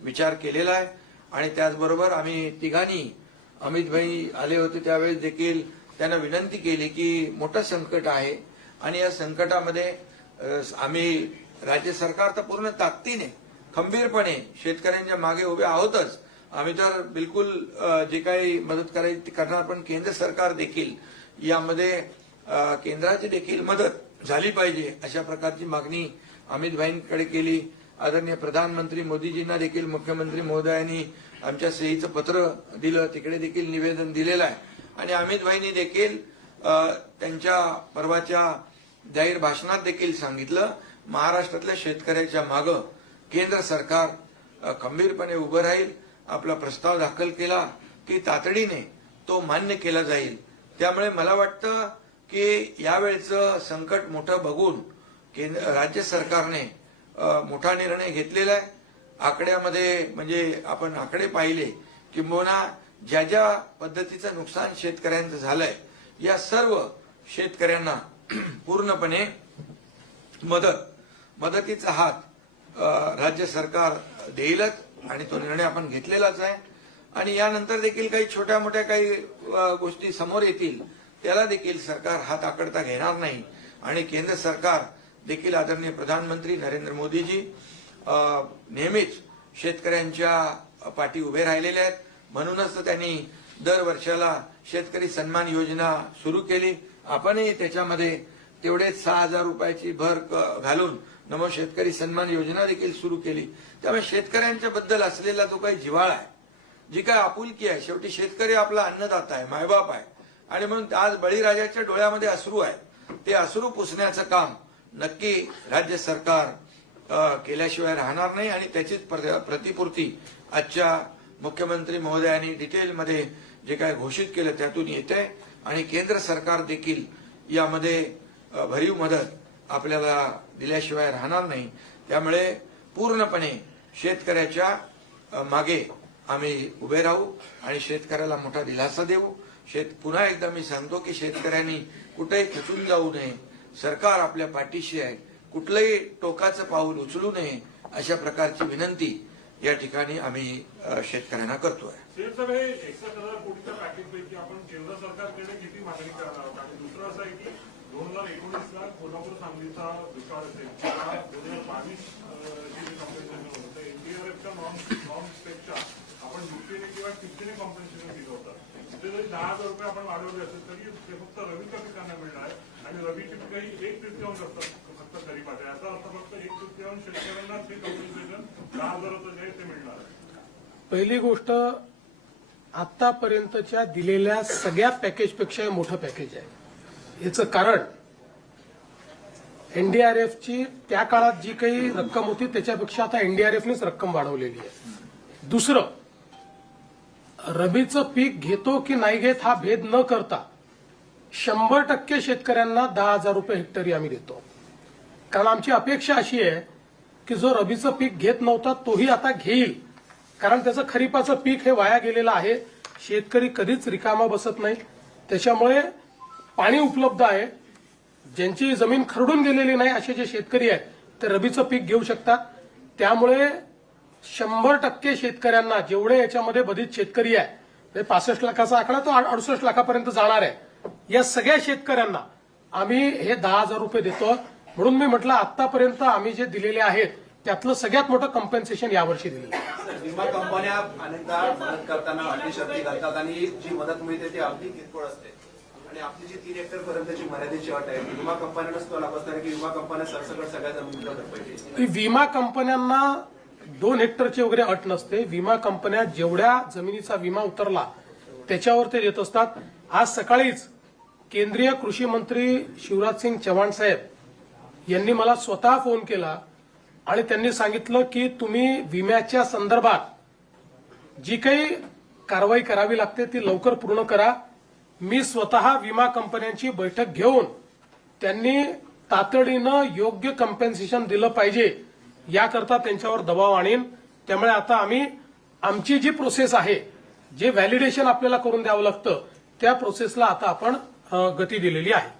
विचार केलेला आहे. आणि त्याचबरोबर आम्ही तिघांनी, अमित भाई आले होते त्यावेळेस देखील त्यांना विनंती केली की मोठं संकट आहे आणि या संकटामध्ये आम्ही राज्य सरकार तर पूर्ण ताकदीने खंबीरपणे शेतकऱ्यांच्या मागे उभे आहोतच. आम्ही तर बिलकुल जे काही मदत करायची ती करणार, पण केंद्र सरकार देखील यामध्ये केंद्राची देखील मदत झाली पाहिजे अशा प्रकारची मागणी अमित भाईंकडे केली. आदरणीय प्रधानमंत्री मोदीजींना देखील मुख्यमंत्री महोदयांनी आमच्या सहीचं पत्र दिलं, तिकडे देखील निवेदन दिलेलं आहे. आणि अमित भाईंनी देखील त्यांच्या परवाच्या जाहीर भाषणात देखील सांगितलं, महाराष्ट्रातल्या शेतकऱ्याच्या मागं केंद्र सरकार खंबीरपणे उभं राहील. आपला प्रस्ताव दाखल केला की तातडीने तो मान्य केला जाईल. त्यामुळे मला वाटतं की यावेळचं संकट मोठं बघून राज्य सरकारने मोठा निर्णय घेतलेला आहे. आकड्यामध्ये म्हणजे आपण आकडे पाहिले किंबहुना ज्या ज्या पद्धतीचं नुकसान शेतकऱ्यांचं झालंय या सर्व शेतकऱ्यांना पूर्णपणे मदतीचा हात राज्य सरकार देईलच आणि तो निर्णय आपण घेतलेलाच आहे. आणि यानंतर देखील काही छोट्या मोठ्या काही गोष्टी समोर येतील त्याला देखील सरकार हात आकडता घेणार नाही. आणि केंद्र सरकार देखील आदरणीय प्रधानमंत्री नरेंद्र मोदीजी नेहमीच शेतकऱ्यांच्या पाठी उभे राहिलेले आहेत. म्हणूनच त्यांनी दर वर्षाला शेतकरी सन्मान योजना सुरू केली. आपणही त्याच्यामध्ये तेवढेच 6,000 रुपयाची भर घालून नमो शेतकरी सन्मान योजना देखील सुरू केली. त्यामुळे शेतकऱ्यांच्या बद्दल असलेला जो काही जिव्हाळा आहे, जी काय आपुलकी आहे, शेवटी शेतकरी आपला अन्नदाता आहे, मायबाप आहे, आणि म्हणून आज बळीराजाच्या डोळ्यामध्ये अश्रू आहे. ते अश्रू पुसण्याचं काम नक्की राज्य सरकार केल्याशिवाय राहणार नाही. आणि त्याचीच प्रतिपूर्ती आजच्या मुख्यमंत्री महोदयांनी डिटेलमध्ये जे काय घोषित केलं त्यातून येते. आणि केंद्र सरकार देखील यामध्ये भरीव मदत आपल्याला दिल्याशिवाय राहणार नाही. त्यामुळे पूर्णपणे शेतकऱ्याच्या मागे आम्ही उभे राहू आणि शेतकऱ्याला मोठा दिलासा देऊ. पुन्हा एकदा मी सांगतो की शेतकऱ्यांनी कुठेही खचून जाऊ नये. सरकार आपल्या पाठीशी आहे. कुठलंही टोकाचं पाऊल उचलू नये अशा प्रकारची विनंती या ठिकाणी आम्ही शेतकऱ्यांना करतोय. साहेब, हे 61,000 कोटीच्या पॅकेजपैकी आपण केंद्र सरकारकडे किती मागणी करणार आहोत? आणि दुसरं असं आहे की 2019ला कोल्हापूर सांगलीचा दुष्काळ असेल किंवा 2022 कॉम्पेन्सेशन होतं, तर एनडीआरएफच्या नॉर्म्सपेक्षा आपण दुसरीने किंवा तिसरीने कॉम्पेन्सेशन दिलं होतं. ते जरी 10,000 रुपये आपण वाढवले असेल तरी ते फक्त रबीच्या पिकांना मिळणार आहे. आणि रबीची पिकं ही 1/3 असतात फक्त खरीपाचे. याचा अर्थ फक्त 1/3 शेतकऱ्यांना ते कॉम्पेन्सेशन 10,000 जे आहे ते मिळणार आहे. पहिली गोष्ट, आतापर्यंतच्या दिलेल्या सगळ्या पॅकेजपेक्षा मोठं पॅकेज आहे. याचं कारण एनडीआरएफची त्या काळात जी काही रक्कम होती त्याच्यापेक्षा आता एनडीआरएफनेच रक्कम वाढवलेली आहे. दुसरं, रबीचं पीक घेतो की नाही घेत हा भेद न करता 100% शेतकऱ्यांना 10,000 रुपये हेक्टरी आम्ही देतो. कारण आमची अपेक्षा अशी आहे की जो रबीचं पीक घेत नव्हता तोही आता घेईल. कारण त्याचं खरीपाचं पीक हे वाया गेलेलं आहे. शेतकरी कधीच रिकामा बसत नाही. त्याच्यामुळे पाणी उपलब्ध आहे. ज्यांची जमीन खरडून गेलेली नाही असे जे शेतकरी आहेत ते रबीचं पीक घेऊ शकतात. त्यामुळे 100% शेतकऱ्यांना, जेवढे याच्यामध्ये बाधित शेतकरी आहे, 65 लाखाचा आकडा तो 68 लाखापर्यंत जाणार आहे, या सगळ्या शेतकऱ्यांना आम्ही हे 10,000 रुपये देतो. म्हणून मी म्हटलं आतापर्यंत आम्ही जे दिलेले आहेत त्यातलं सगळ्यात मोठं कॉम्पेन्सेशन यावर्षी दिलेलं आहे. विमा कंपन्या अनेकदा मदत करताना अटी शर्ती घालतात आणि जी मदत मिळते ती अगदी किरकोळ असते. आणि आपली जी 3 हेक्टर पर्यंतची मर्यादेची अट आहे, विमा कंपन्यांनाच तो लाभ असणार की विमा कंपन्या सरसकट सगळ्या जमिनीला पाहिजे. विमा कंपन्यांना 2 हेक्टरची वगैरे अट नसते. विमा कंपन्या जेवढ्या जमिनीचा विमा उतरला त्याच्यावर ते देत असतात. आज सकाळीच केंद्रीय कृषी मंत्री शिवराज सिंग चौहान साहेब यांनी मला स्वतः फोन केला आणि त्यांनी सांगितलं की तुम्ही विम्याच्या संदर्भात जी काही कारवाई करावी लागते ती लवकर पूर्ण करा. मी स्वतः विमा कंपन्यांची बैठक घेऊन त्यांनी तातडीनं योग्य कॉम्पेन्सेशन दिलं पाहिजे याकरता त्यांच्यावर दबाव आणीन. त्यामुळे आता आम्ही आमची जी प्रोसेस आहे, जे व्हॅलिडेशन आपल्याला करून द्यावं लागतं, त्या प्रोसेसला आता आपण गती दिलेली आहे.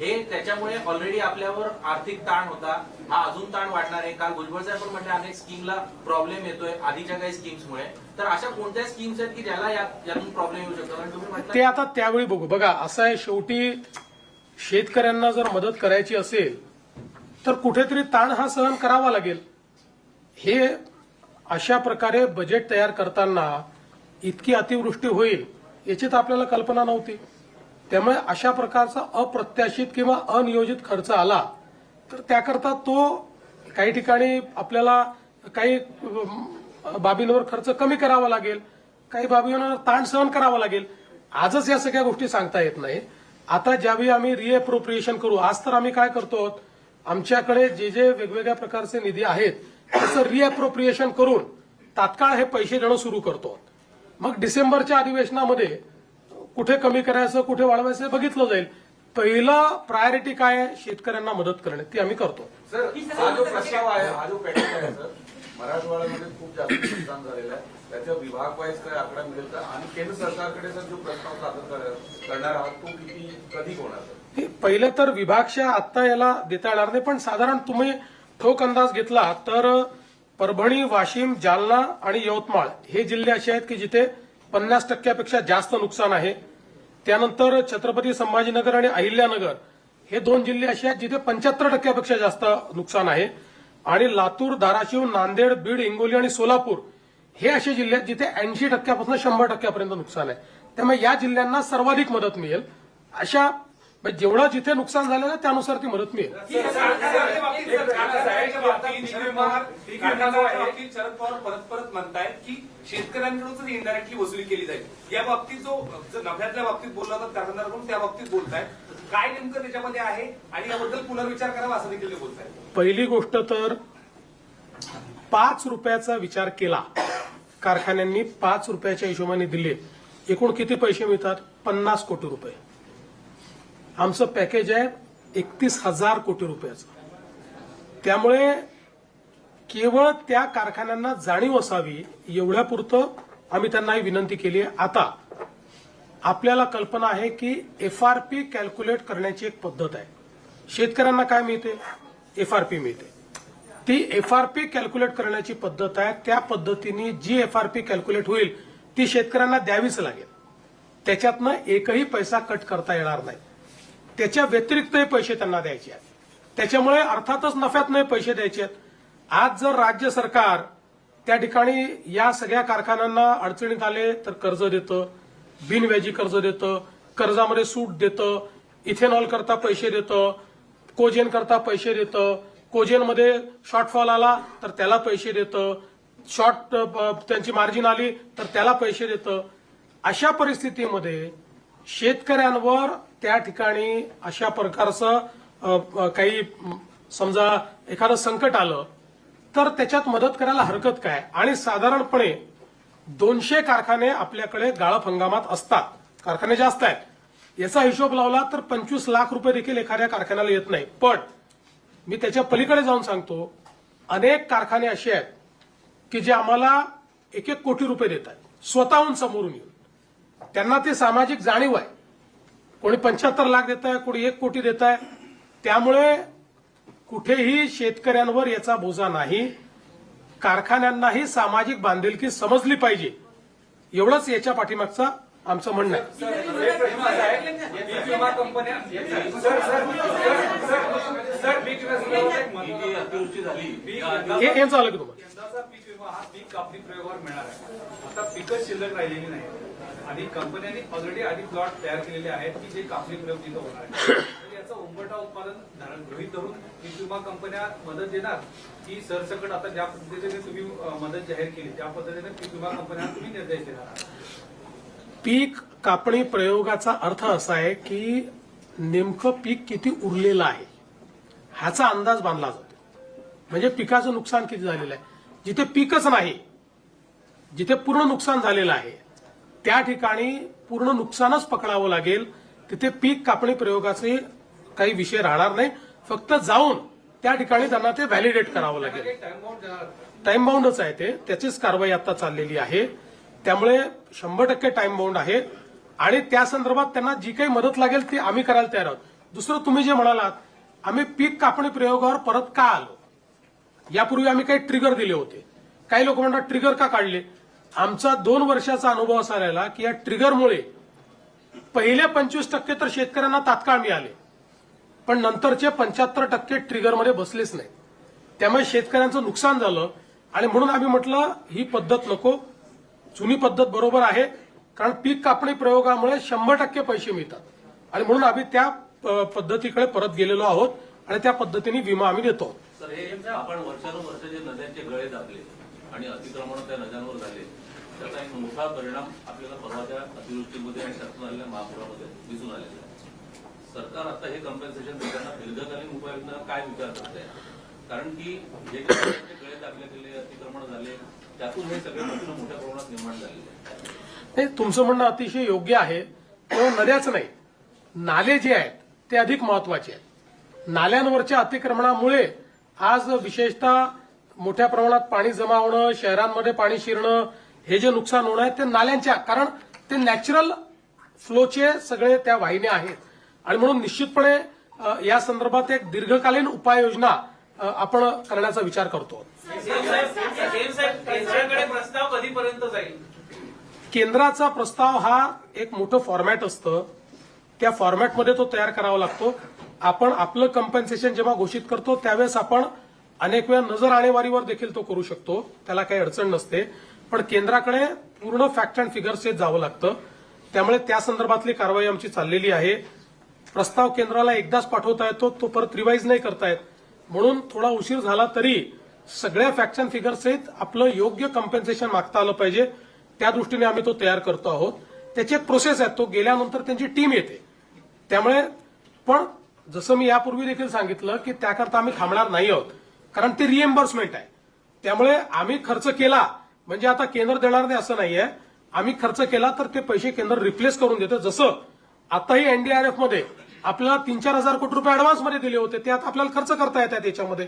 हे त्याच्यामुळे ऑलरेडी आपल्यावर आर्थिक ताण होता, हा अजून ताण वाढणार आहे. काल भुजबळ साहेब पण म्हटलं अनेक स्कीमला प्रॉब्लेम येतोय आधीच्या काही स्कीम्समुळे. तर अशा कोणत्या स्कीम्स आहेत की ज्याला यातून प्रॉब्लेम येऊ शकतो? कारण तुम्ही म्हटलं ते आता त्यावेळी बघू. बघा, असं आहे, शेवटी शेतकऱ्यांना जर मदत करायची असेल तर कुठेतरी ताण हा सहन करावा लागेल. हे अशा प्रकारे बजेट तयार करताना इतकी अतिवृष्टी होईल याची तर आपल्याला कल्पना नव्हती. त्यामुळे अशा प्रकारचा अप्रत्याशित किंवा अनियोजित खर्च आला तर त्याकरता तो काही ठिकाणी आपल्याला काही बाबींवर खर्च कमी करावा लागेल, काही बाबींवर ताण सहन करावा लागेल. आजच या सगळ्या गोष्टी सांगता येत नाही. आता ज्यावेळी आम्ही रिएप्रोप्रिएशन करू, आज तर आम्ही काय करतो, आमच्याकडे जे जे वेगवेगळ्या प्रकारचे निधी आहेत त्याचं रिएप्रोप्रिएशन करून तात्काळ हे पैसे देणं सुरू करतो. मग डिसेंबरच्या अधिवेशनामध्ये कुठे कमी करायचं, कुठे वाढवायचं हे बघितलं जाईल. पहिलं प्रायोरिटी काय आहे, शेतकऱ्यांना मदत करणे, ती आम्ही करतो. सर, हा जो प्रस्ताव आहे, हा जो पॅकेज आहे सर, मराठवाड्यामध्ये खूप जास्त नुकसान झालेलं आहे. त्याच्या विभाग वाईज काय आकडा मिळेल का? आणि केंद्र सरकारकडे सर जो प्रस्ताव सादर करणार आहात तो किती कधी होणार सर? पहिलं तर विभागच्या आत्ता याला देता येणार नाही, पण साधारण तुम्ही ठोक अंदाज घेतला तर परभणी, वाशिम, जालना आणि यवतमाळ हे जिल्हे असे आहेत की जिथे 50% जास्त नुकसान आहे. त्यानंतर छत्रपती संभाजीनगर आणि अहिल्यानगर हे 2 जिल्हे असे आहेत जिथे 75% जास्त नुकसान आहे. आणि लातूर, धाराशिव, नांदेड, बीड, हिंगोली आणि सोलापूर हे असे जिल्हे आहेत जिथे 80% 100% नुकसान आहे. त्यामुळे या जिल्ह्यांना सर्वाधिक मदत मिळेल अशा जेवढं जिथे नुकसान झालेलं आहे त्यानुसार ती मदत मिळेल. शरद पवार परत म्हणतायत की शेतकऱ्यांकडूनच इनडायरेक्टली वसुली केली जाईल. या बाबतीत जो नफ्यातल्या बाबतीत बोलला होता कारखानदाराकडून त्या बाबतीत बोलतायत, काय नेमकं त्याच्यामध्ये आहे आणि याबद्दल पुनर्विचार करावा असं देखील बोलतायत. पहिली गोष्ट तर 5 रुपयाचा विचार केला, कारखान्यांनी 5 रुपयाच्या हिशोबाने दिले, एकूण किती पैसे मिळतात? 50 कोटी रुपये. आमचं पॅकेज आहे 31,000 कोटी रुपयाचं. त्यामुळे केवळ त्या कारखान्यांना जाणीव असावी एवढ्यापुरतं आम्ही त्यांना ही विनंती केली आहे. आता आपल्याला कल्पना आहे की FRP कॅल्क्युलेट करण्याची एक पद्धत आहे. शेतकऱ्यांना काय मिळते? FRP मिळते. ती FRP कॅल्क्युलेट करण्याची पद्धत आहे. त्या पद्धतीने जी FRP कॅल्क्युलेट होईल ती शेतकऱ्यांना द्यावीच लागेल. त्याच्यातनं एकही पैसा कट करता येणार नाही. त्याच्या व्यतिरिक्तही पैसे त्यांना द्यायचे आहेत. त्याच्यामुळे अर्थातच नफ्यातनंही पैसे द्यायचे आहेत. आज जर राज्य सरकार त्या ठिकाणी या सगळ्या कारखान्यांना अडचणीत आले तर कर्ज देतं, बिनव्याजी कर्ज देतं, कर्जामध्ये सूट देतं, इथेनॉल करता पैसे देतं, कोजेन करता पैसे देतं, कोजेनमध्ये शॉर्टफॉल आला तर त्याला पैसे देतं, त्यांची मार्जिन आली तर त्याला पैसे देतं. अशा परिस्थितीमध्ये शेतकऱ्यांवर त्या ठिकाणी अशा प्रकारचं काही समजा एखादं संकट आलं तर त्याच्यात मदत करायला हरकत काय? आणि साधारणपणे 200 कारखाने आपल्याकडे गाळप हंगामात असतात. कारखाने जास्त आहेत. याचा हिशोब लावला तर 25 लाख रुपये देखील एखाद्या कारखान्याला येत नाही. पण मी त्याच्या पलीकडे जाऊन सांगतो, अनेक कारखाने असे आहेत की जे आम्हाला 1-1 कोटी रुपये देत आहेत स्वतःहून समोरून येऊन. त्यांना ते सामाजिक जाणीव आहे. कोणी 75 लाख देत आहे, कोणी 1 कोटी देत आहे. त्यामुळे कुठेही शेतकऱ्यांवर याचा बोजा नाही. कारखान्यांनाही सामाजिक बांधिलकी समजली पाहिजे, एवढंच याच्या पाठीमागचं आमचं म्हणणं आहे. हे झालं की तुम्हाला यंदाचा पीक विमा हा पीक कापणी प्रयोगावर मिळणार आहे. आता पिकच शिल्लक राहिलेली नाही आणि कंपन्यांनी ऑलरेडी आधी प्लॉट तयार केलेले आहेत की जे कापणी प्रयोग तिथं होणार आहे. याचा उंबरठा उत्पादन गृहीत धरून पीक विमा कंपन्या मदत देणार की सरसकट आता ज्या पद्धतीने तुम्ही मदत जाहीर केली त्या पद्धतीने पीक विमा कंपन्यांना तुम्ही निर्देश देणार? पीक कापणी प्रयोगाचा अर्थ असा आहे की नेमकं पीक किती उरलेलं आहे ह्याचा अंदाज बांधला जातो. म्हणजे पिकाचं नुकसान किती झालेलं आहे. जिथे पीकच नाही, जिथे पूर्ण नुकसान झालेलं आहे त्या ठिकाणी पूर्ण नुकसानच पकडावं लागेल. तिथे पीक कापणी प्रयोगाचे काही विषय राहणार नाही. फक्त जाऊन त्या ठिकाणी त्यांना ते व्हॅलिडेट करावं लागेल. टाइम बाउंडच आहे ते. त्याचीच कारवाई आता चाललेली आहे. त्यामुळे 100% टाइम बाउंड आहे आणि त्या संदर्भात त्यांना जी काही मदत लागेल ती आम्ही करायला तयार आहोत. दुसरं, तुम्ही जे म्हणालात आम्ही पीक कापणी प्रयोगावर परत का आलो, यापूर्वी आम्ही काही ट्रिगर दिले होते. काही लोक म्हणतात ट्रिगर का काढले. आमचा 2 वर्षाचा अनुभव असा राहिला की या ट्रिगरमुळे पहिले 25% तर शेतकऱ्यांना तात्काळ मिळाले, पण नंतरचे 75% ट्रिगरमध्ये बसलेच नाही. त्यामुळे शेतकऱ्यांचं नुकसान झालं आणि म्हणून आम्ही म्हटलं ही पद्धत नको, जुनी पद्धत बरोबर आहे. कारण पीक कापणी प्रयोगामुळे 100% पैसे मिळतात आणि म्हणून आम्ही त्या पद्धतीकडे परत गेलेलो आहोत आणि त्या पद्धतीने विमा आम्ही देतो. सर, हे आपण वर्षानुवर्ष जे नद्यांचे गळे दाबले आणि अतिक्रमण त्या नद्यांवर झाले त्याचा एक मोठा परिणाम आपल्याला परवाच्या अतिवृष्टीमध्ये आणि त्यातून आलेल्या महापुरामध्ये दिसून आलेला आहे. सरकार आता हे कॉम्पेन्सेशन देताना दीर्घकालीन उपाययोजना काय विचार करत आहे? कारण की जे गळे दाबले गेले, अतिक्रमण झाले, त्यातून हे सगळे मोठ्या प्रमाणात निर्माण झालेले आहे. तुमचं म्हणणं अतिशय योग्य आहे. केवळ नद्याच नाही, नाले जे आहेत ते अधिक महत्वाचे आहेत. नाल्यांवरच्या अतिक्रमणामुळे आज विशेषतः मोठ्या प्रमाणात पाणी जमा होणं, शहरांमध्ये पाणी शिरणं, हे जे नुकसान होणं आहे ते नाल्यांच्या, कारण ते नॅचरल फ्लोचे सगळे त्या वाहिन्या आहेत आणि म्हणून निश्चितपणे या संदर्भात एक दीर्घकालीन उपाययोजना आपण करण्याचा विचार करतो. केंद्राकडे प्रस्ताव कधीपर्यंत जाईल? केंद्राचा प्रस्ताव हा एक मोठं फॉर्मॅट असतं. त्या फॉर्मॅटमध्ये तो तयार करावा लागतो. आपण आपलं कम्पेन्सेशन जेव्हा घोषित करतो त्यावेळेस आपण अनेक वेळा नजर आणेवारीवर देखील तो करू शकतो, त्याला काही अडचण नसते. पण केंद्राकडे पूर्ण फॅक्ट अँड फिगर्स जावं लागतं. त्यामुळे त्या संदर्भातली कारवाई आमची चाललेली आहे. प्रस्ताव केंद्राला एकदाच पाठवता येतो, तो परत रिवाईज नाही करता येत. म्हणून थोडा उशीर झाला तरी सगळ्या फॅक्ट्स अँड फिगर सहित आपलं योग्य कॉम्पेन्सेशन मागता आलं पाहिजे. त्या दृष्टीने आम्ही तो तयार करतो आहोत. त्याची एक प्रोसेस आहे, तो गेल्यानंतर त्यांची टीम येते. त्यामुळे पण जसं मी यापूर्वी देखील सांगितलं की त्याकरता आम्ही थांबणार नाही आहोत, कारण ते रिएम्बर्समेंट आहे. त्यामुळे आम्ही खर्च केला म्हणजे आता केंद्र देणार नाही असं नाहीये. आम्ही खर्च केला तर ते पैसे केंद्र रिप्लेस करून देतं. जसं आताही एनडीआरएफ मध्ये आपल्याला 3-4 हजार कोटी रुपये ऍडव्हान्स मध्ये दिले होते, ते आता आपल्याला खर्च करता येतात याच्यामध्ये.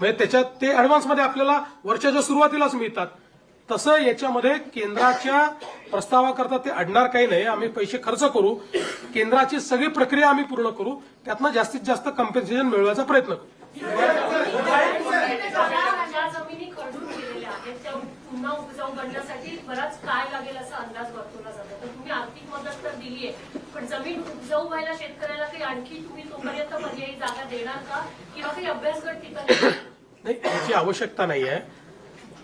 म्हणजे त्याच्यात ते ऍडव्हान्स मध्ये आपल्याला वर्षाच्या सुरुवातीलाच मिळतात. तसं याच्यामध्ये केंद्राच्या प्रस्तावाकरता ते अडणार काही नाही. आम्ही पैसे खर्च करू, केंद्राची सगळी प्रक्रिया आम्ही पूर्ण करू, त्यातनं जास्तीत जास्त कॉम्पेन्सेशन मिळवायचा प्रयत्न करू. जमिनी खरडून गेलेल्या आहेत, त्या पुन्हा उपजाऊ बनण्यासाठी बराच काळ लागेल असा अंदाज वर्तवला जातो. तर तुम्ही आर्थिक मदत तर दिली आहे, पण जमीन उपजाऊ व्हायला शेतकऱ्याला काही आणखी तुम्ही तोपर्यंत पर्यायी जागा देणार का, किंवा काही अभ्यासगट तिथं नाही, याची आवश्यकता नाही आहे.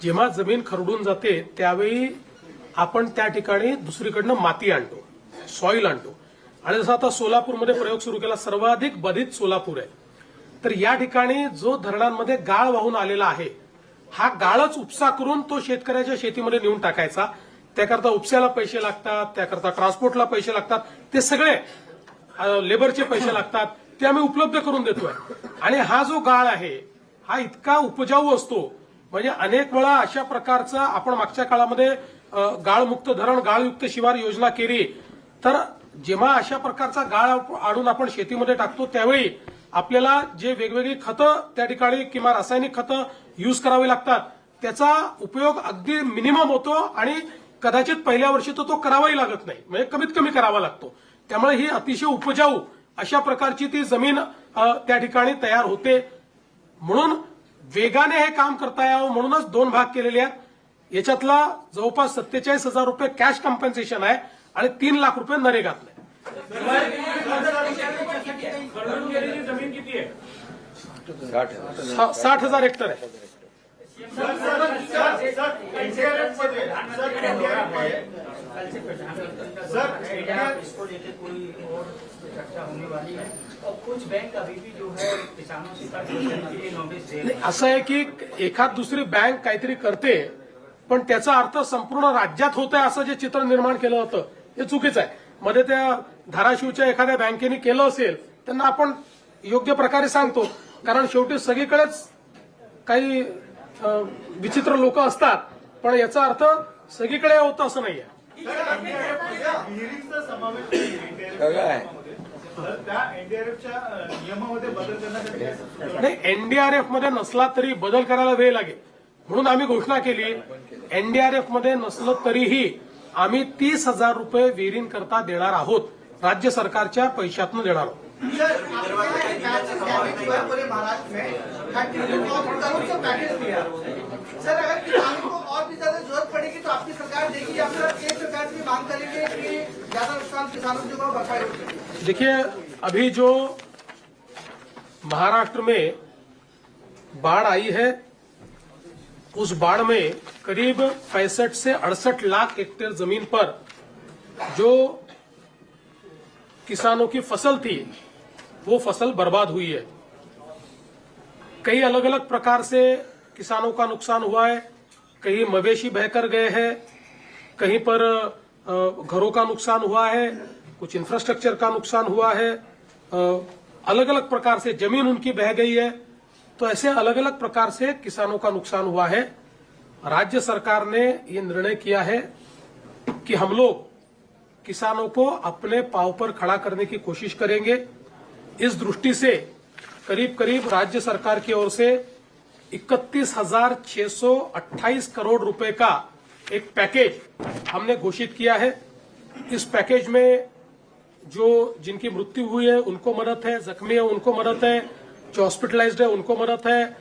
जेव्हा जमीन खरडून जाते त्यावेळी आपण त्या ठिकाणी दुसरीकडनं माती आणतो, सॉइल आणतो. आणि जसं आता सोलापूरमध्ये प्रयोग सुरू केला, सर्वाधिक बाधित सोलापूर आहे. तर या ठिकाणी जो धरणांमध्ये गाळ वाहून आलेला आहे, हा गाळच उपसा करून तो शेतकऱ्याच्या शेतीमध्ये नेऊन टाकायचा. त्याकरता उपस्याला पैसे लागतात, त्याकरता ट्रान्सपोर्टला पैसे लागतात, ते सगळे लेबरचे पैसे लागतात, ते आम्ही उपलब्ध करून देतोय. आणि हा जो गाळ आहे हा इतका उपजाऊ असतो, म्हणजे अनेक वेळा अशा प्रकारचा आपण मागच्या काळामध्ये गाळमुक्त धरण, गाळयुक्त शिवार योजना केली. तर जेव्हा अशा प्रकारचा गाळ आणून आपण शेतीमध्ये टाकतो त्यावेळी आपल्याला जे वेगवेगळी खतं त्या ठिकाणी किंवा रासायनिक खतं यूज करावी लागतात, त्याचा उपयोग अगदी मिनिमम होतो आणि कदाचित पहिल्या वर्षी तो करावाही लागत नाही, म्हणजे कमीत कमी करावा लागतो. त्यामुळे ही अतिशय उपजाऊ अशा प्रकारची ती जमीन त्या ठिकाणी तयार होते. म्हणून वेगाने हे काम करता यावं म्हणूनच 2 भाग केलेले आहेत. याच्यातला जवळपास 47,000 रुपये कॅश कॉम्पेन्सेशन आहे आणि 3 लाख रुपये नरेगातले. जमीन किती आहे? 60,000 हेक्टर आहे. इसको लेकर कोई और चर्चा होने वाली है और कुछ बैंक अभी भी जो है किसानों से कर्ज लेने के लिए नोटिस दे रहे हैं. असं आहे की एखाद दुसरी बँक काहीतरी करते, पण त्याचा अर्थ संपूर्ण राज्यात होत आहे असं जे चित्र निर्माण केलं होतं हे चुकीचं आहे. मध्ये त्या धाराशिवच्या एखाद्या बँकेने केलं असेल त्यांना आपण योग्य प्रकारे सांगतो, कारण शेवटी सगळीकडेच काही विचित्र लोक असतात, पण याचा अर्थ सगळीकडे होतं असं नाहीये. विहिरींचा समावेश त्या एनडीआरएफच्या नियमामध्ये बदल करण्यासाठी नाही, एनडीआरएफ मध्ये नसला तरी बदल करायला वेळ लागेल. म्हणून आम्ही घोषणा केली, एनडीआरएफ मध्ये नसलं तरीही आम्ही 30,000 रुपये विहिरींकरता देणार आहोत, राज्य सरकारच्या पैशातून देणार आहोत. सर, अगर किसानों को और भी ज्यादा जरूरत पड़ेगी तो आपकी सरकार देगी या फिर केंद्र सरकार की मांग करेंगे कि ज्यादा नुकसान किसानों को भरपाई होगी? देखिए, अभी जो महाराष्ट्र में बाढ़ आई है, उस बाढ़ में करीब 65 से 68 लाख हेक्टेयर जमीन पर जो किसानों की फसल थी वो फसल बर्बाद हुई है. कई अलग अलग प्रकार से किसानों का नुकसान हुआ है. कहीं मवेशी बहकर गए हैं, कहीं पर घरों का नुकसान हुआ है, कुछ इंफ्रास्ट्रक्चर का नुकसान हुआ है, अलग अलग प्रकार से जमीन उनकी बह गई है. तो ऐसे अलग अलग प्रकार से किसानों का नुकसान हुआ है. राज्य सरकार ने ये निर्णय किया है कि हम लोग किसानों को अपने पांव पर खड़ा करने की कोशिश करेंगे. इस दृष्टि से करीब करीब राज्य सरकार की ओर से 31,628 करोड़ रुपए का एक पैकेज हमने घोषित किया है. इस पैकेज में जो जिनकी मृत्यु हुई है उनको मदद है, जख्मी है उनको मदद है, जो हॉस्पिटलाइज्ड है उनको मदद है,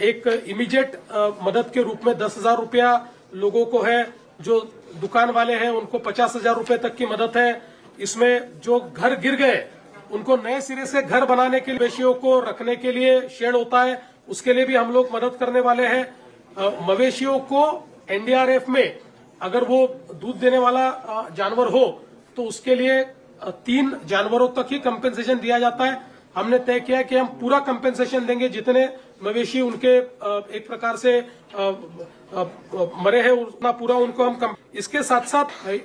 एक इमीडिएट मदद के रूप में 10,000 रुपया लोगों को है, जो दुकान वाले हैं उनको 50,000 रुपए तक की मदद है. इसमें जो घर गिर गए उनको नए सिरे से घर बनाने के लिए, मवेशियों को रखने के लिए शेड होता है, उसके लिए भी हम लोग मदद करने वाले हैं. मवेशियों को एनडीआरएफ में अगर वो दूध देने वाला जानवर हो तो उसके लिए 3 जानवरों तक ही कंपेंसेशन दिया जाता है। हमने तय किया कि हम पूरा कंपेंसेशन देंगे, जितने मवेशी उनके एक प्रकार से मरे हैं उतना पूरा उनको हम इसके साथ साथ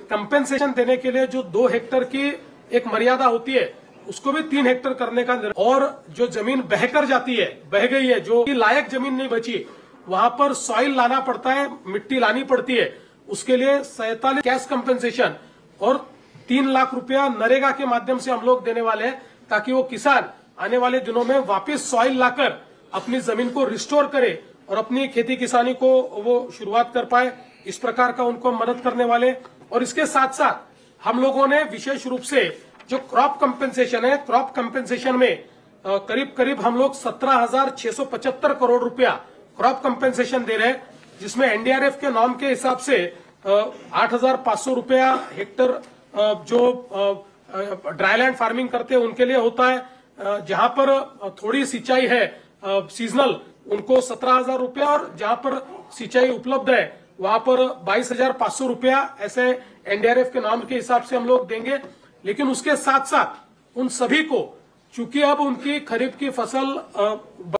कंपेंसेशन देने के लिए जो 2 हेक्टेयर की एक मर्यादा होती है उसको भी 3 हेक्टेयर करने का निर्णय। और जो जमीन बहकर जाती है, बह गई है, जो लायक जमीन नहीं बची, वहां पर सॉइल लाना पड़ता है, मिट्टी लानी पड़ती है, उसके लिए 47 कैश कंपेंसेशन और 3 लाख रुपया नरेगा के माध्यम से हम लोग देने वाले हैं, ताकि वो किसान आने वाले दिनों में वापस सॉइल लाकर अपनी जमीन को रिस्टोर करे और अपनी खेती किसानी को वो शुरुआत कर पाए। इस प्रकार का उनको मदद करने वाले। और इसके साथ साथ हम लोगों ने विशेष रूप से जो क्रॉप कंपेंसेशन है, क्रॉप कंपेंसेशन में करीब करीब हम लोग 17,675 करोड़ रुपया क्रॉप कंपेंसेशन दे रहे हैं, जिसमें एनडीआरएफ के नॉर्म के हिसाब से 8,500 रुपया हेक्टर जो ड्राईलैंड फार्मिंग करते हैं उनके लिए होता है। जहां पर थोड़ी सिंचाई है सीजनल, उनको 17,000 रुपया, और जहां पर सिंचाई उपलब्ध है वहां पर 22,500 रुपया ऐसे एनडीआरएफ के नाम के हिसाब से हम लोग देंगे। लेकिन उसके साथ साथ उन सभी को, चूंकि अब उनकी खरीफ की फसल